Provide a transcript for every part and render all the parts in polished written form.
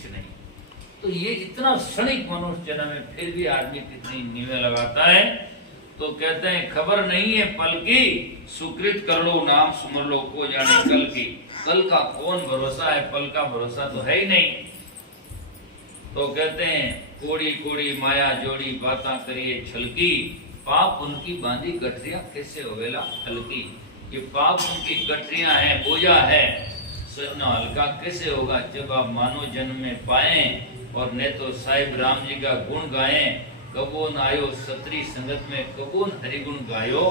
कुछ नहीं। तो ये इतना क्षणिक मनुष्य जन्म में फिर भी आदमी कितनी नीवे लगाता है। तो कहते हैं खबर नहीं है पल की, सुकृत कर लो नाम सुमर लो को जाने कल की। कल का कौन भरोसा है, पल का भरोसा तो है ही नहीं। तो कहते हैं कोड़ी कोड़ी माया जोड़ी बाता करिए छलकी, पाप उनकी बांधी गठरियां कैसे होवेला हल्की। ये पाप उनकी गठरियां हैं, बोझा है, सजना हल्का कैसे होगा जब आप मानव जन्म में पाए। और ने तो साहिब राम जी का गुण गाए, कबून आयो सतरी संगत में कबून हरिगुण गायो।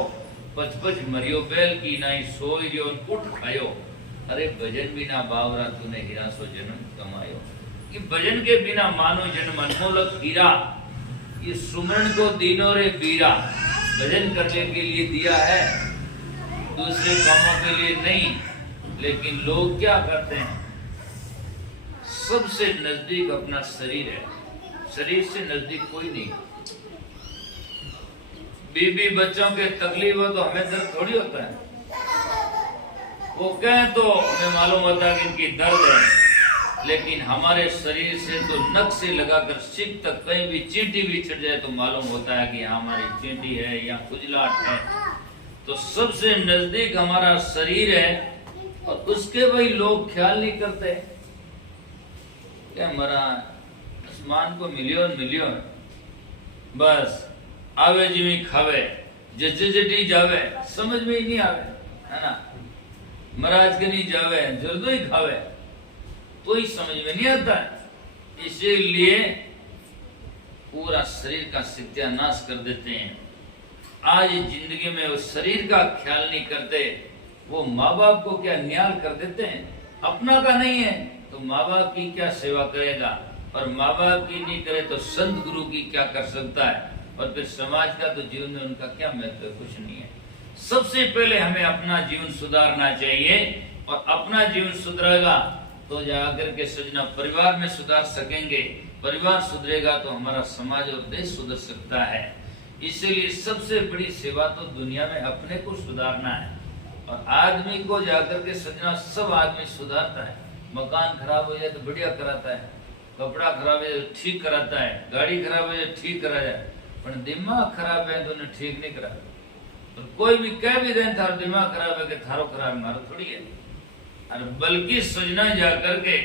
पच पच मरियो बैल की नाई सोई जो उठ खायो। अरे भजन बिना बावरा तूने हीरा सो जन्म कमायो। ये भजन के बिना मानो जन्म अनमोलक हीरा। ये सुमरण को दीनो रे बीरा, भजन करने के लिए दिया है, दूसरे कामों के लिए नहीं। लेकिन लोग क्या करते हैं, सबसे नजदीक अपना शरीर है, शरीर से नजदीक कोई नहीं। बीबी बच्चों के तकलीफ हो तो हमें दर्द थोड़ी होता है, वो कहें तो हमें मालूम होता है कि इनकी दर्द है। लेकिन हमारे शरीर से तो नख से लगाकर सिक तक कहीं भी चींटी भी छिड़ जाए तो मालूम होता है कि हमारी चींटी है या खुजलाहट है। तो सबसे नजदीक हमारा शरीर है और उसके भाई लोग ख्याल नहीं करते। क्या मरा आसमान को मिलियन मिलियन, बस आवे जिमी खावे जटी जावे, समझ में ही नहीं आवे, है ना। महाराज के नहीं जावे जर्दो ही खावे तो ही समझ में नहीं आता है। इसीलिए पूरा शरीर का सत्यानाश कर देते हैं। आज जिंदगी में उस शरीर का ख्याल नहीं करते, वो माँ बाप को क्या न्याल कर देते हैं। अपना का नहीं है तो माँ बाप की क्या सेवा करेगा, और माँ बाप की नहीं करे तो संत गुरु की क्या कर सकता है। और फिर समाज का तो जीवन में उनका क्या महत्व, कुछ नहीं है। सबसे पहले हमें अपना जीवन सुधारना चाहिए, और अपना जीवन सुधरेगा तो जाकर के सजना परिवार में सुधार सकेंगे। परिवार सुधरेगा तो हमारा समाज और देश सुधर सकता है। इसीलिए सबसे बड़ी सेवा तो दुनिया में अपने को सुधारना है। और आदमी को जाकर के सजना सब आदमी सुधारता है। मकान खराब हो जाए तो बढ़िया कराता है, कपड़ा खराब है तो ठीक कराता है, गाड़ी खराब है तो ठीक करा जाए, पर दिमाग खराब है तो उन्हें ठीक नहीं करा। तो कोई भी कह भी दे थारो दिमाग खराब है कि थारो खराब है, मारो थोड़ी है। और बल्कि सजना जाकर के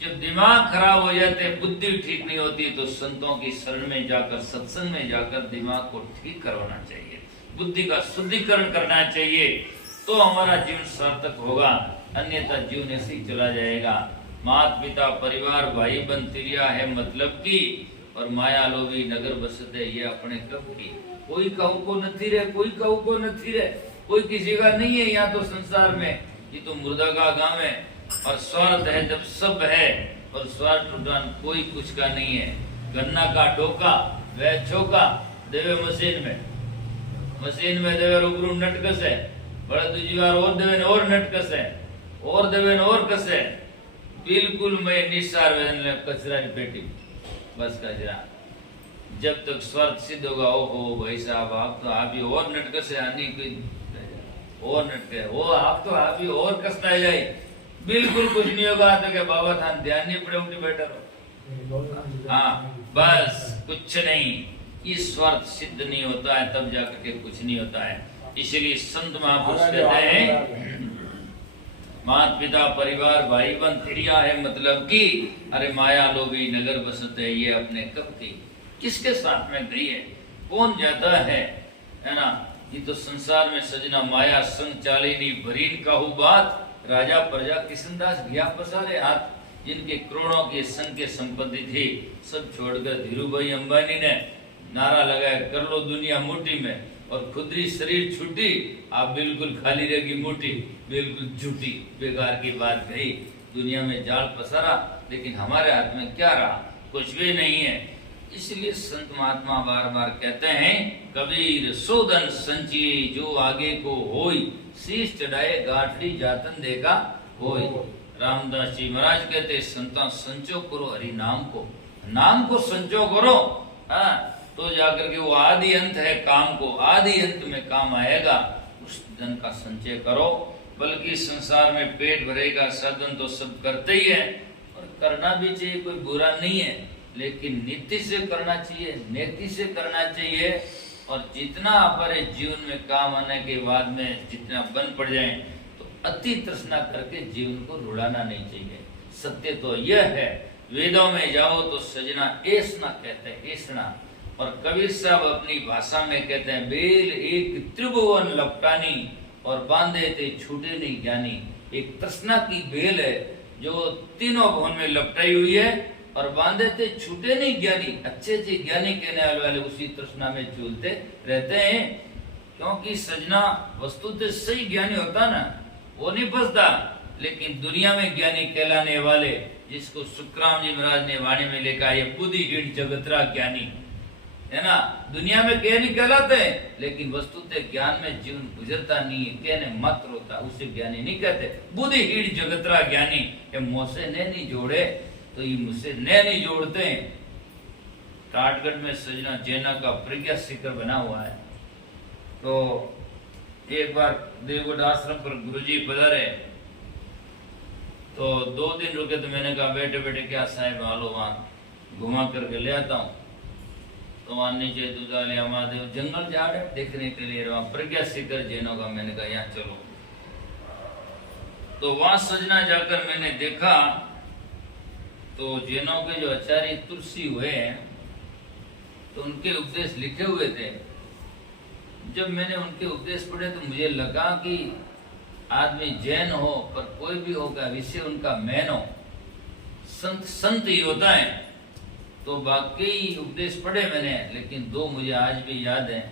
जब दिमाग खराब हो जाते, बुद्धि ठीक नहीं होती, तो संतों की शरण में जाकर, सत्संग में जाकर दिमाग को ठीक करवाना चाहिए, बुद्धि का शुद्धिकरण करना चाहिए, तो हमारा जीवन सार्थक होगा। अन्यथा जीवन ऐसे ही चला जाएगा। माता पिता परिवार भाई बहन तिरिया है मतलब की, और माया लोभी नगर बसते ये अपने कब की। कोई कहू को नहीं रहे, कोई कहू को नहीं रहे, कोई किसी का नहीं है यहाँ तो संसार में। ये तो मुर्दा का गांव है, और स्वार्थ है जब सब है, और स्वार्थ उठान कोई कुछ का नहीं है। गन्ना का टोका वह चौका देवे मशीन में देवे रूबरू नटकस है, बड़ा दूसरी बार और देवे और नटकस है, और देवे और कस है। बिल्कुल मैं निस्सार वेदन कचरा की पेटी, बस कचरा। जब तक स्वार्थ सिद्ध होगा, ओहो भाई साहब आप तो आप ही और नटकस है, आनी कोई और नटके वो आप तो आप ही और कसता जाए, बिल्कुल कुछ नहीं होगा। तो क्या बाबा था ध्यान नहीं पड़े, उनकी बैठा रहो। हाँ बस कुछ नहीं, इस स्वार्थ सिद्ध नहीं होता है तब जाकर के कुछ नहीं होता है। इसलिए संत महापुरुष कहते हैं माता पिता परिवार भाई बहन तिरिया है मतलब की, अरे माया लोभी नगर बसते ये अपने कब की। किसके साथ में गई है, कौन जाता है ना। ये तो संसार में सजना माया संग चालिनी भरीन काहू बात, राजा प्रजा किशनदास गया पसारे हाथ। जिनके करोड़ों के संग के संपत्ति थी, सब छोड़कर धीरू भाई अंबानी ने नारा लगाया कर लो दुनिया मुट्ठी में, और खुदरी शरीर छुट्टी, आप बिल्कुल खाली रहेगी मुट्ठी, बिल्कुल झूठी बेकार की बात कही। दुनिया में जाल पसारा, लेकिन हमारे हाथ में क्या रहा, कुछ भी नहीं है। इसलिए संत महात्मा बार बार कहते हैं, कबीर सोदन संचिए जो आगे को होई, शीश चढ़ाए गाठड़ी जातन देगा होई। रामदास जी महाराज कहते संता संचो करो हरि नाम को संचो करो, तो जाकर के वो आदि अंत है काम को, आदि अंत में काम आएगा। उस धन का संचय करो, बल्कि संसार में पेट भरेगा साधन तो सब करते ही है, और करना भी चाहिए, कोई बुरा नहीं है, लेकिन नीति से करना चाहिए, नेति से करना चाहिए। और जितना हमारे जीवन में काम आने के बाद में जितना बन पड़ जाए तो अति तृष्णा करके जीवन को रुलाना नहीं चाहिए। सत्य तो यह है, वेदों में जाओ तो सजना ऐसना कहते हैं, ऐसना। और कबीर साहब अपनी भाषा में कहते हैं, बेल एक त्रिभुवन लपटानी और बांधे थे छूटे नहीं ज्ञानी। एक तृष्णा की बेल है जो तीनों भुवन में लपटाई हुई है और बांधे थे छूटे नहीं ज्ञानी। अच्छे अच्छे ज्ञानी कहने वाले उसी तृष्णा में झूलते रहते हैं, क्योंकि सजना वस्तुतः सही ज्ञानी होता ना, वो नहीं फंसता। लेकिन दुनिया में ज्ञानी कहलाने वाले, जिसको सुखराम जी महाराज ने वाणी में लिखा, ये बुद्धिहीन जगतरा ज्ञानी है ना, दुनिया में ज्ञानी कहलाते हैं, लेकिन वस्तुतः ज्ञान में जीवन गुजरता नहीं है, कहने मात्र होता, उसे ज्ञानी नहीं कहते। बुद्धिहीन जगतरा ज्ञानी, ये मुझसे ने नहीं जोड़े तो ये मुझसे ने नहीं जोड़ते। काटगढ़ में सजना जैना का प्रज्ञा शिखर बना हुआ है। तो एक बार देवगढ़ आश्रम पर गुरुजी पधारे तो 2 दिन रुके, तो मैंने कहा बैठे बैठे क्या साहेब हालो, वहां घुमा करके ले आता हूँ। तो वहां नीचे दुधालिया महादेव जंगल जा रहे देखने के लिए, वहां प्रज्ञा शिखर जैनों का। मैंने कहा यहाँ चलो। तो वहां सजना जाकर मैंने देखा तो जैनों के जो आचार्य तुलसी हुए हैं तो उनके उपदेश लिखे हुए थे। जब मैंने उनके उपदेश पढ़े तो मुझे लगा कि आदमी जैन हो पर कोई भी होगा, विषय उनका मैन हो, संत संत ही होता है। तो बाकी उपदेश पढ़े मैंने, लेकिन 2 मुझे आज भी याद है।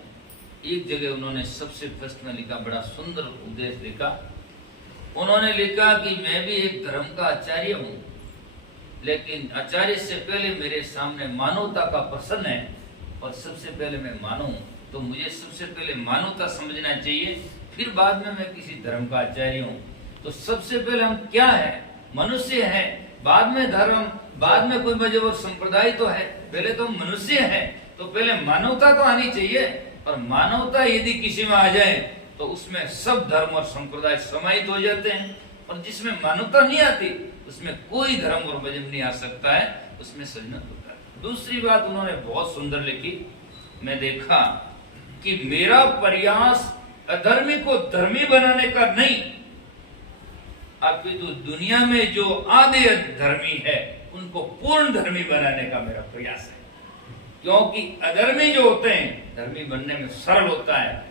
एक जगह उन्होंने सबसे फर्स्ट में लिखा, बड़ा सुंदर उपदेश लिखा। उन्होंने लिखा कि मैं भी एक धर्म का आचार्य हूँ, लेकिन आचार्य से पहले मेरे सामने मानवता का प्रश्न है, और सबसे पहले मैं मानूं तो मुझे सबसे पहले मानवता समझना चाहिए, फिर बाद में मैं किसी धर्म का आचार्य हूँ। तो सबसे पहले हम क्या है, मनुष्य है, बाद में धर्म, बाद में कोई मजहब और संप्रदाय तो है, पहले तो मनुष्य है। तो पहले मानवता तो आनी चाहिए, और मानवता यदि किसी में आ जाए तो उसमें सब धर्म और संप्रदाय समाहित हो जाते हैं। और जिसमें मानवता नहीं आती उसमें कोई धर्म और मजहब नहीं आ सकता है, उसमें सजनत होता है। दूसरी बात उन्होंने बहुत सुंदर लिखी, मैं देखा कि मेरा प्रयास अधर्मी को धर्मी बनाने का नहीं, अपितु दुनिया में जो आधे धर्मी है उनको पूर्ण धर्मी बनाने का मेरा प्रयास है। क्योंकि अधर्मी जो होते हैं धर्मी बनने में सरल होता है,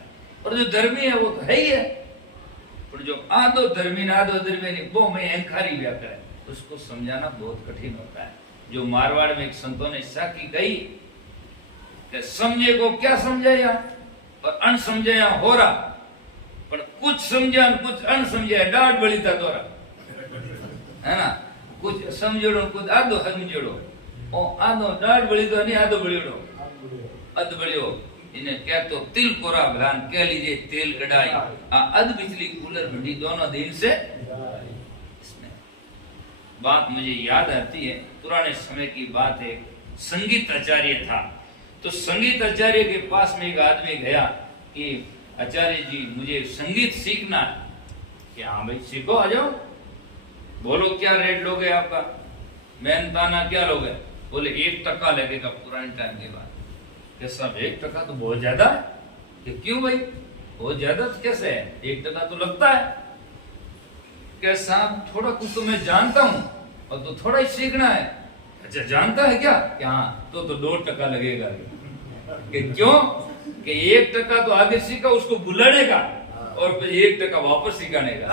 और जो धर्मी है वो तो है ही है, पर जो आधो धर्मी ना आधो धर्मी नहीं, वो में अहंकारी व्याकर है, उसको समझाना बहुत कठिन होता है। जो मारवाड़ में एक संतों ने साकी कही कि समझे को क्या समझाया और अनसमझाया हो रहा, पर कुछ समझा कुछ अनसमझाया डांट बड़ी था तोरा, है ना, कुछ समझोड़ो कुछ आधो समझोड़ो, और आधो डांट बड़ी तो नहीं आधो बड़ीड़ो अध बड़ियो। इन्हें क्या तो तिल कोरा भलान कह लीजिए तेल गड़ाई, अध बिजली कूलर भिंडी दोनों दिन से। इसमें बात मुझे याद आती है, पुराने समय की बात है। संगीत आचार्य था, तो संगीत आचार्य के पास में एक आदमी गया कि आचार्य जी मुझे संगीत सीखना है। कि हाँ भाई सीखो, आ जाओ, बोलो क्या रेट लोगे आपका, मेहनताना क्या लोगे। बोले 1% लगेगा पुराने टाइम के बाद। कि साहब 1% तो बहुत ज्यादा है। कि क्यों भाई बहुत ज्यादा तो कैसे है, 1% तो लगता है। कि साहब थोड़ा कुछ तो मैं जानता हूँ और तो थोड़ा ही सीखना है। अच्छा जानता है क्या, कि हाँ तो 2% लगेगा। कि क्यों, कि 1% तो आगे सीखा उसको बुलाने का, और फिर 1% वापस सिखाने का,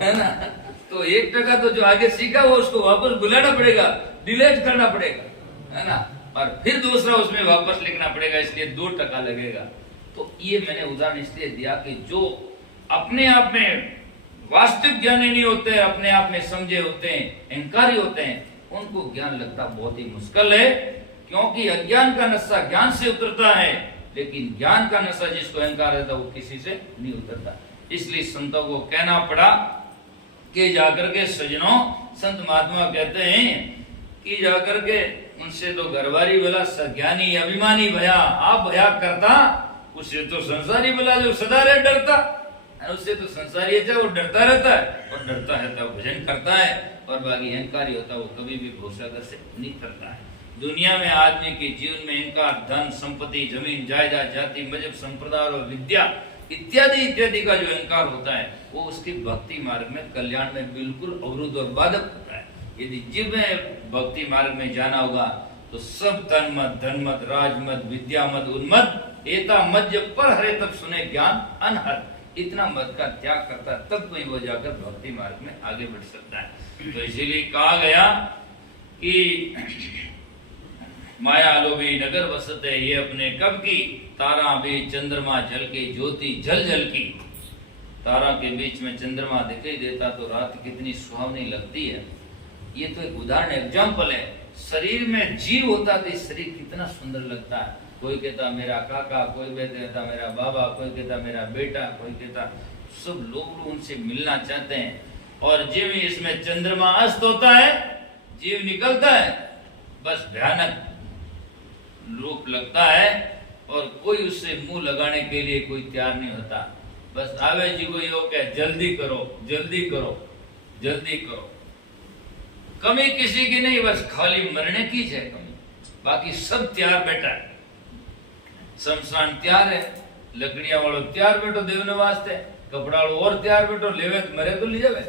है ना। तो 1% तो जो आगे सीखा वो उसको वापस बुलाना पड़ेगा, डिलीट करना पड़ेगा, है ना, और फिर दूसरा उसमें वापस लिखना पड़ेगा, इसलिए 2% लगेगा। तो ये मैंने उदाहरण इसलिए दिया कि जो अपने आप में वास्तविक ज्ञानी नहीं होते, अपने आप में समझे होते हैं, अहंकारी होते हैं, उनको ज्ञान लगता बहुत ही मुश्किल है। क्योंकि अज्ञान का नशा ज्ञान से उतरता है, लेकिन ज्ञान का नशा जिसको अहंकार रहता है वो किसी से नहीं उतरता। इसलिए संतों को कहना पड़ा कि जाकर के सजनों, संत महात्मा कहते हैं कि जाकर के उनसे तो घरवारी बोला ज्ञानी अभिमानी भया, आप भया करता, उससे तो संसारी बोला जो सदा रह डरता। और उससे तो संसारी है वो डरता रहता है, और डरता है तो भजन करता है, और बाकी अहंकारी होता है वो कभी भी भवसागर से नहीं करता है। दुनिया में आदमी के जीवन में अहंकार, धन संपत्ति, जमीन जायदाद, जाति मजहब, संप्रदाय और विद्या इत्यादि इत्यादि का जो अहंकार होता है वो उसकी भक्ति मार्ग में कल्याण में बिल्कुल अवरुद्ध और बाधक होता है। यदि जीव में भक्ति मार्ग में जाना होगा तो सब तन मत, धन मत, राज मत, विद्या मत, उन्मत, एता मध्य पर हरे तब सुने ज्ञान अनहर, इतना मत का त्याग करता है तब कोई वो जाकर भक्ति मार्ग में आगे बढ़ सकता है। तो इसीलिए कहा गया कि माया लोभी नगर बसते ये अपने कब की, तारा भी चंद्रमा जल के ज्योति जल जल की। तारा के बीच में चंद्रमा दिखाई देता तो रात कितनी सुहावनी लगती है। ये तो एक उदाहरण एग्जाम्पल है। शरीर में जीव होता तो शरीर कितना सुंदर लगता है। कोई कहता मेरा काका, कोई कहता मेरा बाबा, कोई कहता मेरा बेटा, कोई कहता, सब लोग उनसे मिलना चाहते हैं। और जीव इसमें चंद्रमा अस्त होता है, जीव निकलता है, बस भयानक रूप लगता है और कोई उससे मुंह लगाने के लिए कोई तैयार नहीं होता। बस आवे जी को यो कहे जल्दी करो, जल्दी करो, जल्दी करो। कमी किसी की नहीं, बस खाली मरने की है कमी, बाकी सब तैयार बैठा है। शमशान तैयार है, लकड़ियां वालों तैयार बैठो देवने वास्ते, कपड़ा वालों और तैयार बैठो, लेवे तो मरे तो ले जावे,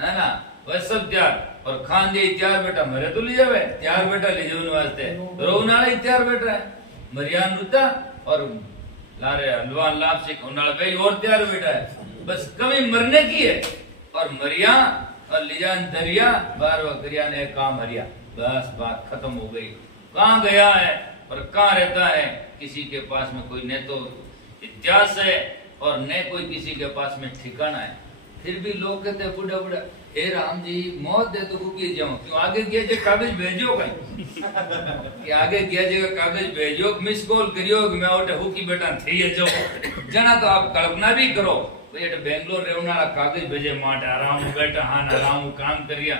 है ना, वह सब तैयार। और खान दे तैयार बैठा, मरे तो ले जावे, तैयार बैठा ले जाने वास्ते। रोवनाड़ा ही तैयार बैठा है, मरियान रुता और लारे हलवान लाभ से खोनाड़ा भाई और तैयार बैठा है। बस कमी मरने की है, और मरिया और लिजान दरिया बारवा करिया ने काम हरिया, बस बात खत्म हो गई। कहाँ गया है और कहाँ रहता है, किसी के पास में कोई न तो इतिहास है और न कोई किसी के पास में ठिकाना है। फिर भी लोग कहते हैं बुढ़ा बुढ़ा, हे राम जी मौत दे तो हुकी जाऊं, क्यों आगे किया जे कागज भेजो कहीं कि आगे किया जे कागज भेजो, मिस कॉल करियो कि मैं ओटे हुकी बेटा थई जाओ। जना तो आप कल्पना भी करो भाई बेंगलोर रहने वाला कागज भेजे माट आराम बैठा, हाँ आराम काम करिया।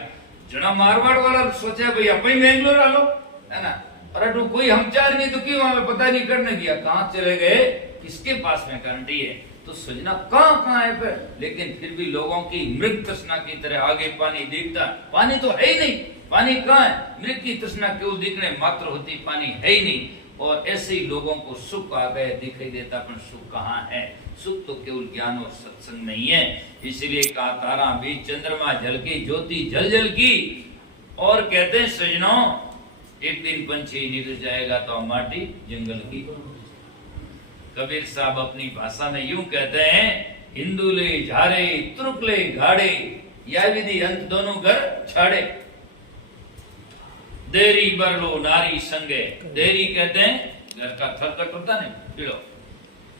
जना मारवाड़ वाला सोचा भाई अपन बेंगलोर आ लो, है ना, पर कोई हमचार नहीं तो क्यों हमें पता नहीं करने दिया, कहाँ चले गए, किसके पास में गारंटी है। तो सोचना कहाँ है पर, लेकिन फिर भी लोगों की मृग तृष्णा की तरह आगे पानी दिखता, पानी तो है ही नहीं, पानी कहाँ है, मृग की तृष्णा केवल दिखने मात्र होती, पानी है ही नहीं। और ऐसे ही लोगों को सुख आ गए दिखाई देता, पर सुख कहाँ है, सुख तो केवल ज्ञान और सत्संग नहीं है। इसलिए कहा तारा भी चंद्रमा जल की ज्योति जल जल की। और कहते हैं सजनों एक दिन पंछी निकल जाएगा तो माटी जंगल की। कबीर साहब अपनी भाषा में यूं कहते हैं, हिंदुले झारे तुर्कले घाड़े, या विधि अंत दोनों घर छाड़े। देरी बरलो नारी संगे, देरी कहते हैं घर का थरकट होता नहीं पीड़ो,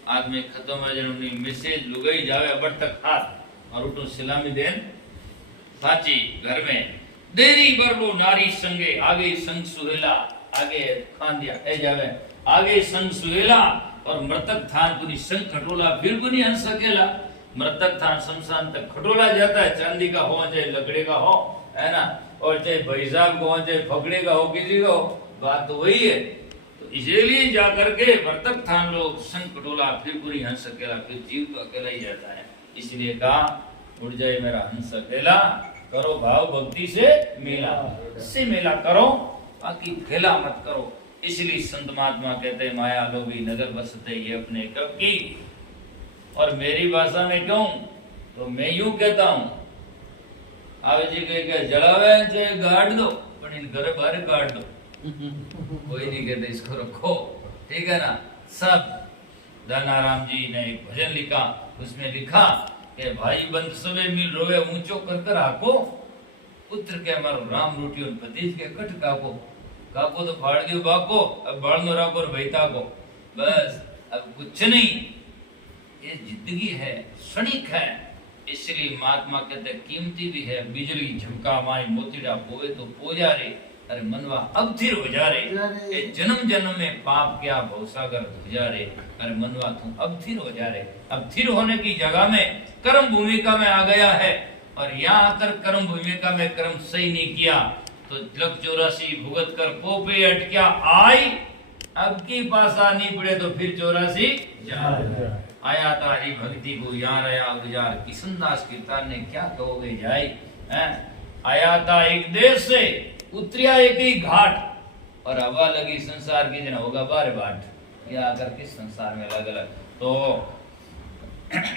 आदमी खत्म है जरूरी मैसेज लुगाई जावे अबर तक हाथ और उठो सलामी देन साची घर में। देरी बरलो नारी संगे, आगे संग सुहेला, आगे खान दिया ए जावे, आगे संग सुहेला। और मृतक थान पूरी संग खटोला, फिर भी नहीं हंस सकेला। मृतक थान शमशान तक खटोला जाता है, चांदी का हो चाहे लकड़े का हो, है ना, और चाहे भाईसाहब का हो चाहे फकड़े का हो, किसी का हो, बात तो वही है। तो इसीलिए जाकर के मृतक थान लोग संग खटोला, फिर पूरी हंस सकेला, फिर जीव तो अकेला ही जाता है। इसलिए कहा उड़ जाए मेरा हंस अकेला, करो भाव भक्ति से मेला करो, बाकी खेला मत करो। इसलिए संत महात्मा कहते हैं माया लोभी नगर बसते ये अपने कब की। और मेरी भाषा में कहूं तो मैं यूं कहता हूं, आवे जी कहे जलावे चाहे गाड़ दो, पर इन घर बाहर गाड़ दो, कोई नहीं कहते इसको रखो, ठीक है ना। सब दानाराम जी ने एक भजन लिखा, उसमें लिखा कि भाई बंद सबे मिल रोवे ऊंचो कर कर आको, पुत्र के मारो राम रोटियों भतीज के कट काको, काको तो फाड़ दियो बाको, अब बाढ़ नो राको और भैता को, बस अब कुछ नहीं। ये जिंदगी है, क्षणिक है। इसलिए महात्मा कहते कीमती भी है। बिजली झमका माई मोतीड़ा पोवे तो पोजा रे, अरे मनवा अब थिर हो जा रे, ये जन्म जन्म में पाप क्या भवसागर धुजा रे, अरे मनवा तू अब थिर हो जा रे। अब थिर होने की जगह में कर्म भूमिका में आ गया है, और यहाँ आकर कर्म भूमिका में कर्म सही नहीं किया तो लग 84 भुगत कर पोपे अटक्या आई, अब की पासा नहीं पड़े तो फिर 84 जाए। आया तारी भक्ति को यार आया गुजार किशनदास कीर्तन ने क्या कहोगे जाए हैं। आया था एक देश से उतरिया एक ही घाट और हवा लगी संसार की दिन होगा बार बाट। ये आकर किस संसार में अलग अलग तो